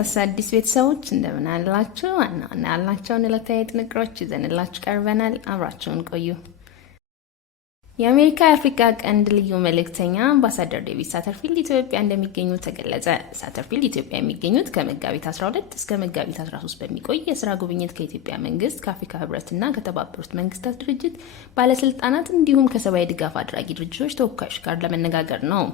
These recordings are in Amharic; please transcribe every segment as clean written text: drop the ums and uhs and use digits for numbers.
የሳሳ አዲስ ቤተሰቦች እንደምን አላችሁ? ዋና ያላቸውን ዕለታዊ ጥንቅሮች ይዘንላችሁ ቀርበናል። አብራችሁን ቆዩ። የአሜሪካ የአፍሪካ ቀንድ ልዩ መልእክተኛ አምባሳደር ዴቪድ ሳተርፊልድ ኢትዮጵያ እንደሚገኙ ተገለጸ። ሳተርፊልድ ኢትዮጵያ የሚገኙት ከመጋቢት 12 እስከ መጋቢት 13 በሚቆይ የስራ ጉብኝት ከኢትዮጵያ መንግስት፣ ከአፍሪካ ህብረትና ከተባበሩት መንግስታት ድርጅት ባለስልጣናት እንዲሁም ከሰብአዊ ድጋፍ አድራጊ ድርጅቶች ተወካዮች ጋር ለመነጋገር ነው።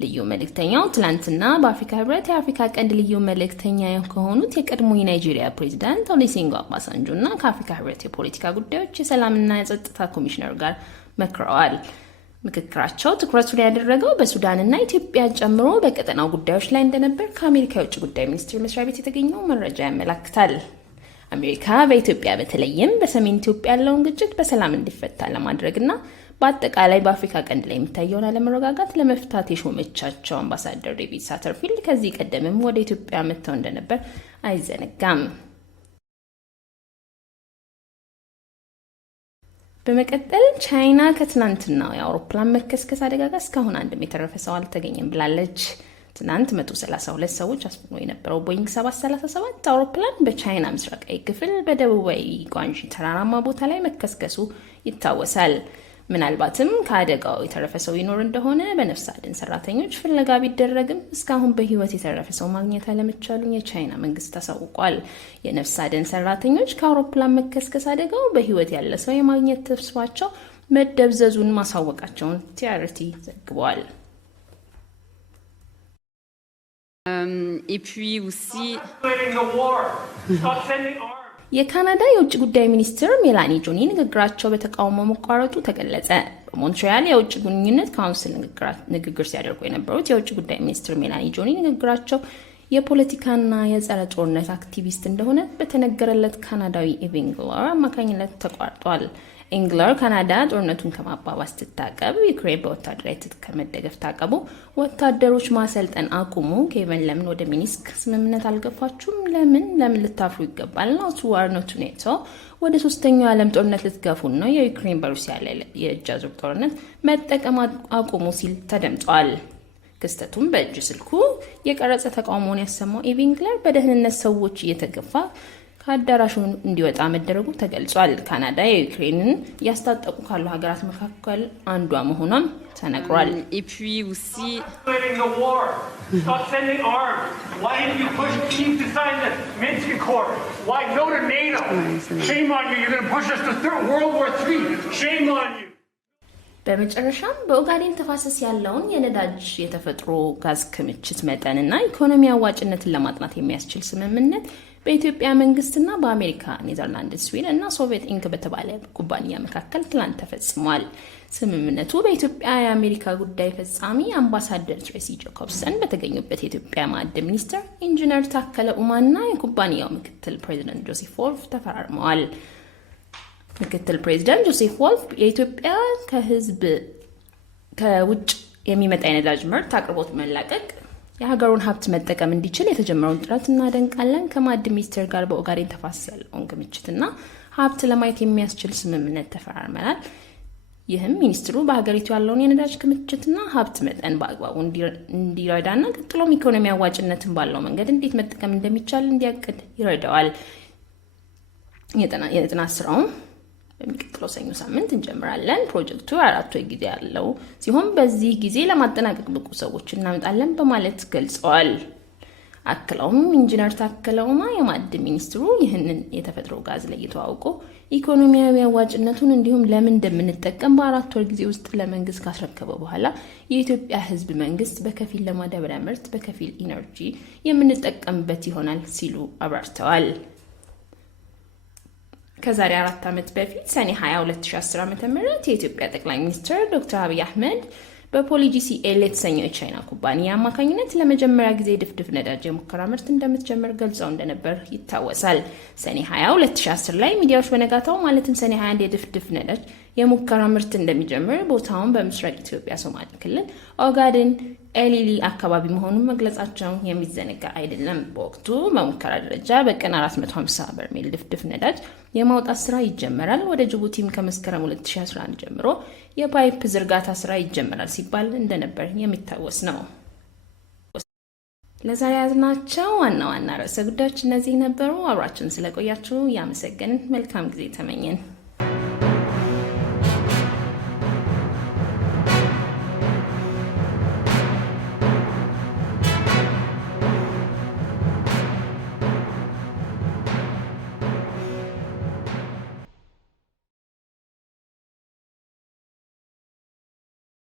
ልዩ መልእክተኛው ትላንትና በአፍሪካ ህብረት የአፍሪካ ቀንድ ልዩ መልእክተኛ ከሆኑት የቀድሞ የናይጄሪያ ፕሬዚዳንት ኦሉሴጉን ኦባሳንጆ እና ከአፍሪካ ህብረት የፖለቲካ ጉዳዮች የሰላምና የጸጥታ ኮሚሽነር ጋር መክረዋል። ምክክራቸው ትኩረቱን ያደረገው በሱዳንና ኢትዮጵያ ጨምሮ በቀጠናው ጉዳዮች ላይ እንደነበር ከአሜሪካ የውጭ ጉዳይ ሚኒስቴር መስሪያ ቤት የተገኘው መረጃ ያመለክታል። አሜሪካ በኢትዮጵያ በተለይም በሰሜን ኢትዮጵያ ያለውን ግጭት በሰላም እንዲፈታ ለማድረግና በአጠቃላይ በአፍሪካ ቀንድ ላይ የሚታየውን አለመረጋጋት ለመፍታት የሾመቻቸው አምባሳደር ዴቪድ ሳተርፊልድ ከዚህ ቀደምም ወደ ኢትዮጵያ መጥተው እንደነበር አይዘነጋም። በመቀጠል ቻይና ከትናንትናው የአውሮፕላን መከስከስ አደጋ ጋር እስካሁን አንድም የተረፈ ሰው አልተገኘም ብላለች። ትናንት 132 ሰዎች አስፍኖ የነበረው ቦይንግ 737 አውሮፕላን በቻይና ምስራቃዊ ክፍል በደቡባዊ ጓንጂ ተራራማ ቦታ ላይ መከስከሱ ይታወሳል። ምናልባትም ከአደጋው የተረፈ ሰው ይኖር እንደሆነ በነፍስ አድን ሰራተኞች ፍለጋ ቢደረግም እስካሁን በህይወት የተረፈ ሰው ማግኘት አለመቻሉን የቻይና መንግስት አሳውቋል። የነፍስ አድን ሰራተኞች ከአውሮፕላን መከስከስ አደጋው በህይወት ያለ ሰው የማግኘት ተስፋቸው መደብዘዙን ማሳወቃቸውን ቲአርቲ ዘግቧል። የካናዳ የውጭ ጉዳይ ሚኒስትር ሜላኒ ጆኒ ንግግራቸው በተቃውሞ መቋረጡ ተገለጸ። በሞንትሪያል የውጭ ግንኙነት ካውንስል ንግግር ሲያደርጉ የነበሩት የውጭ ጉዳይ ሚኒስትር ሜላኒ ጆኒ ንግግራቸው የፖለቲካና የጸረ ጦርነት አክቲቪስት እንደሆነ በተነገረለት ካናዳዊ ኤቫን ግለር አማካኝነት ተቋርጧል። ኢንግለር ካናዳ ጦርነቱን ከማባባስ ትታቀብ፣ ዩክሬን በወታደራዊ ትጥቅ ከመደገፍ ታቀቡ፣ ወታደሮች ማሰልጠን አቁሙ፣ ኬቨን ለምን ወደ ሚኒስክ ስምምነት አልገፋችሁም? ለምን ልታፍሩ ይገባል? ኖት ዋር ኖት ኔቶ፣ ወደ ሶስተኛው ዓለም ጦርነት ልትገፉን ነው? የዩክሬን በሩሲያ ላይ የእጅ አዙር ጦርነት መጠቀም አቁሙ ሲል ተደምጧል። ክስተቱም በእጅ ስልኩ የቀረጸ ተቃውሞውን ያሰማው ኤቫን ግለር በደህንነት ሰዎች እየተገፋ ከአዳራሹ እንዲወጣ መደረጉ ተገልጿል። ካናዳ የዩክሬንን እያስታጠቁ ካሉ ሀገራት መካከል አንዷ መሆኗም ተነግሯል። በመጨረሻም በኦጋዴን ተፋሰስ ያለውን የነዳጅ የተፈጥሮ ጋዝ ክምችት መጠንና ኢኮኖሚ አዋጭነትን ለማጥናት የሚያስችል ስምምነት በኢትዮጵያ መንግስትና በአሜሪካ ኔዘርላንድስ፣ ስዊድን እና ሶቪየት ኢንክ በተባለ ኩባንያ መካከል ትላንት ተፈጽሟል። ስምምነቱ በኢትዮጵያ የአሜሪካ ጉዳይ ፈጻሚ አምባሳደር ትሬሲ ጃኮብሰን በተገኙበት የኢትዮጵያ ማዕድን ሚኒስትር ኢንጂነር ታከለ ኡማና የኩባንያው ምክትል ፕሬዚደንት ጆሴፍ ወልፍ ተፈራርመዋል። ምክትል ፕሬዚደንት ጆሴፍ ወልፍ የኢትዮጵያ ከውጭ የሚመጣ የነዳጅ ምርት አቅርቦት መላቀቅ የሀገሩን ሀብት መጠቀም እንዲችል የተጀመረውን ጥረት እናደንቃለን። ከማዕድን ሚኒስቴር ጋር በኦጋዴን ተፋሰስ ያለውን ክምችትና ሀብት ለማየት የሚያስችል ስምምነት ተፈራርመናል። ይህም ሚኒስትሩ በሀገሪቱ ያለውን የነዳጅ ክምችትና ሀብት መጠን በአግባቡ እንዲረዳና ቀጥሎም ኢኮኖሚ አዋጭነትን ባለው መንገድ እንዴት መጠቀም እንደሚቻል እንዲያቅድ ይረዳዋል። የጥናት ስራውም በሚቀጥለው ሰኞ ሳምንት እንጀምራለን። ፕሮጀክቱ 4 ወር ጊዜ ያለው ሲሆን በዚህ ጊዜ ለማጠናቀቅ ብቁ ሰዎች እናመጣለን በማለት ገልጸዋል። አክለውም ኢንጂነር ታከለ ኡማ የማዕድን ሚኒስትሩ ይህንን የተፈጥሮ ጋዝ ለይቶ አውቆ ኢኮኖሚያዊ አዋጭነቱን እንዲሁም ለምን እንደምንጠቀም በ4 ወር ጊዜ ውስጥ ለመንግስት ካስረከበ በኋላ የኢትዮጵያ ሕዝብ መንግስት በከፊል ለማዳበሪያ ምርት በከፊል ኢነርጂ የምንጠቀምበት ይሆናል ሲሉ አብራርተዋል። ከዛሬ 4 ዓመት በፊት ሰኔ 20 2010 ዓ.ም የኢትዮጵያ ጠቅላይ ሚኒስትር ዶክተር አብይ አህመድ በፖሊጂሲኤል የተሰኘው የቻይና ኩባንያ አማካኝነት ለመጀመሪያ ጊዜ ድፍድፍ ነዳጅ የሙከራ ምርት እንደምትጀምር ገልጸው እንደነበር ይታወሳል። ሰኔ 20 2010 ላይ ሚዲያዎች በነጋታው ማለትም ሰኔ 21 የድፍድፍ ነዳጅ የሙከራ ምርት እንደሚጀምር ቦታውን በምስራቅ ኢትዮጵያ ሶማሌ ክልል ኦጋዴን ኤሊሊ አካባቢ መሆኑን መግለጻቸው የሚዘነጋ አይደለም። በወቅቱ በሙከራ ደረጃ በቀን 450 በርሜል ድፍድፍ ነዳጅ የማውጣት ስራ ይጀመራል። ወደ ጅቡቲም ከመስከረም 2011 ጀምሮ የፓይፕ ዝርጋታ ስራ ይጀመራል ሲባል እንደነበር የሚታወስ ነው። ለዛሬ ያዝናቸው ዋና ዋና ርዕሰ ጉዳዮች እነዚህ ነበሩ። አብራችሁን ስለቆያችሁ ያመሰገንን መልካም ጊዜ ተመኘን።